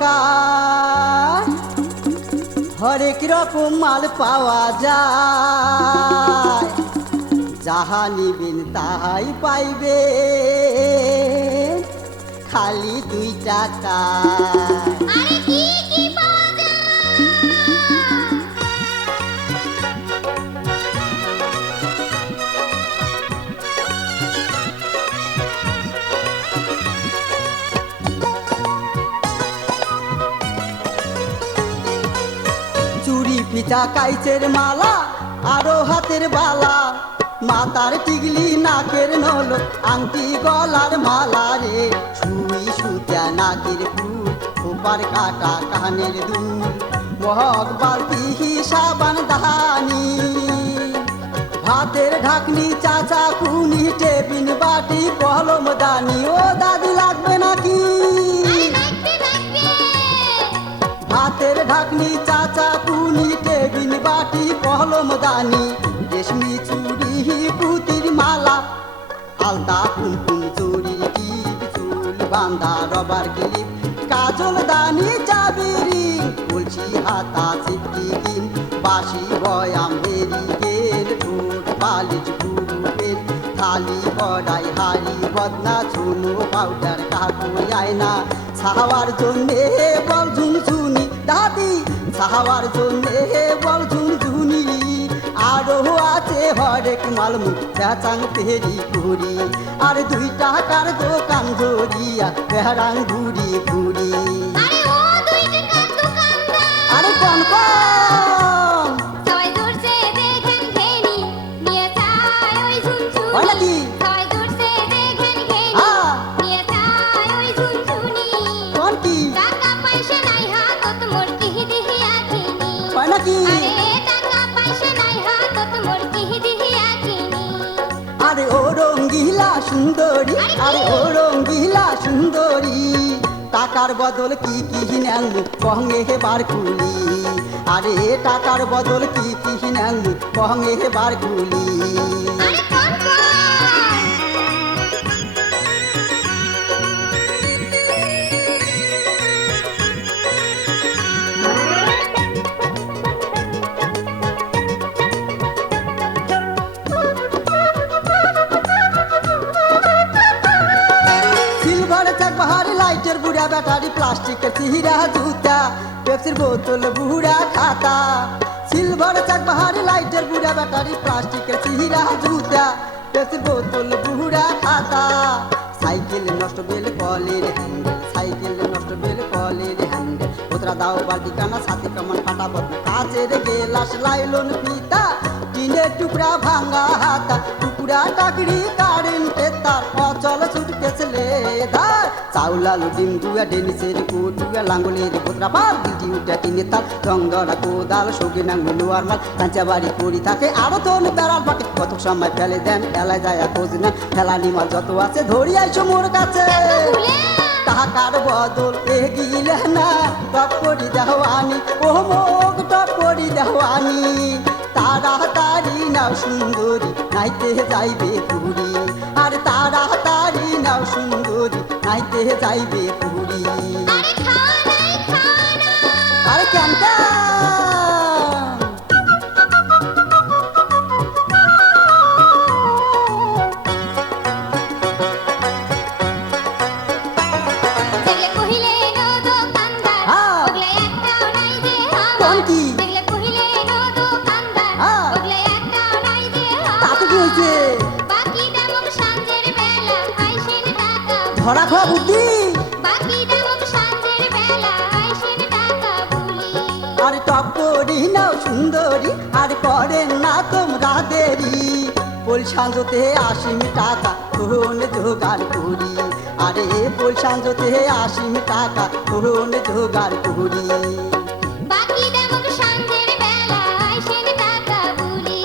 এলাকায় হরেক রকম মাল পাওয়া যায়, যাহা নিবেন তাহাই পাইবে খালি 2 টাকা। আরে কি কি পাওয়া যায়? চুড়ি পিঠা কাইচের মালা আরো হাতের বালা, মাথার টিগলি নাকের নল আংটি গলার মালা রে, সুই সুতা নাকের ফুল খোপার কাটা কানের দুল, মহক বালতি সাবান দাহানি, ভাতের ঢাকনি চাচা কুনি টেবিন বাটি কলম দানি। ও দাদি লাগবে নাকি? ভাতের ঢাকনি চাচা কুনি টেবিন বাটি কলম দানি, রেশমি চুড়ি পুতির মালা আলতা কুমকুম চুরির টিপ, চুল বাঁধা রবার ক্লিপ, কাজল দানি চাবিরি, বলছি হাতা চিপটি কিন, বাসি বয়াম হেরি গেল, ঠোঁট পালিশ গুরুপের, থালি কড়াই হাড়ি বদনা, চুনো পাউডার কাকু আয়না, সাহাবার জন্যে বল ঝুনঝুনি দাদি, সাহাবার জন্যে বল ঝুনঝুনি, আরো আছে হরেক মালমু পেঁচাং পেরি ঘুরি, আর 2 টাকার দোকান ধরিয়া বেহারাং ঘুরি ঘুরি। আরে ও 2 টাকার দোকানদার, আরে কোন কোন সবাই ধরছে দেখেন ঘেনি, নিয়ে যায় ওই ঝুনঝুনি। হয় নাকি? সবাই ধরছে দেখেন ঘেনি, নিয়ে যায় ওই ঝুনঝুনি। কোন কি টাকা পয়সা নাই হাতত মোর কিহি দিহিয়া কিনি। হয় নাকি? আরে টাকা পয়সা নাই হাতত মোর কিহি দিহিয়া কিনি। আরে ও রঙ্গিলা সুন্দরী, আরে ও রঙ্গিলা সুন্দরী, টাকার বদল কি কি নেন কহঙ্গে হেবার কুলি, আরে টাকার বদল কি কি নেন কহঙ্গে হেবার কুলি। আরে কোন কোন? সিলভার চাক বাহারি লাইটের বুড়া ব্যাটারি, প্লাস্টিকের চিহিরা জুতা, পেপসির বোতল বুড়া খাতা, সিলভার চাক বাহারি লাইটের বুড়া ব্যাটারি, প্লাস্টিকের চিহিরা জুতা, পেপসির বোতল বুড়া খাতা, সাইকেল নষ্ট বেল কলের হ্যান্ডেল, সাইকেল নষ্ট বেল কলের হ্যান্ডেল, কোতরা দাও বালতি কানা সাথে কেমন ফাটা বদনা, কাচের গেলাস লাইলন ফিতা, টিনের টুকরা ভাঙা হাতা, টুকরা টাকরি কারেন্টের তার, অচল সুটকেস লেদার, চাউল আলু ডিম দুয়া ডেনিসের কুটুয়া, লাঙ্গলের কোতরা বাল দিটি উঠা টিনের তাল, রংধরা কোদাল সঙ্গে নাঙ্গল লোয়ার মাল, কাঁচা বাড়ি পড়ি থাকে আরো তোন বেড়াল পাকে, কত সময় ফেলে দেন এলায় যায় খোঁজ নেন, ফেলানি মাল যত আছে ধরি আইসো মোর কাছে, টাকার বদল এগিলে না টপ করি দেওয়ানি, ও মুখ টপ করি দেওয়ানি, তাড়াতাড়ি নাও সুন্দরী নাইতে যাইবে পুরী, আর তাড়াতাড়ি নাও সুন্দরী নাইতে যাইবে পুরী। আরে খাওয়া নাই খাওয়া নাই। আরে কেন দেখলে কহিলে নো দোকানদার, ওগলে একটাও নাই যে আমার। কোন কি? দেখলে কহিলে নো দোকানদার, ওগলে একটাও নাই যে তাতে কি আমার। হয়েছে? বাকি দামক সাঁঝের বেলা আইসেন টাকা, ধরা খাওয়া বুদ্ধি। বাকি দামক সাঁঝের বেলা আইসেন টাকা বলি। আর টপ করি নাও সুন্দরী, আর করেন না তোমরা দেরি, পোল সাঁজতে 80 টাকা কোন জোগাড় করি, আরে পোল সাঁজতে 80 টাকা কোন জোগাড় করি। বাকি দামক সাঁঝের বেলা আইসেন টাকা বলি।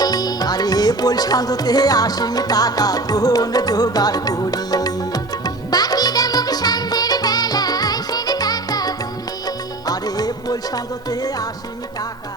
আরে পোল সাঁজতে 80 টাকা কোন জোগাড় করি। বাকি দামক সাঁঝের বেলা আইসেন টাকা বলি। আরে পোল সাঁজতে 80 টাকা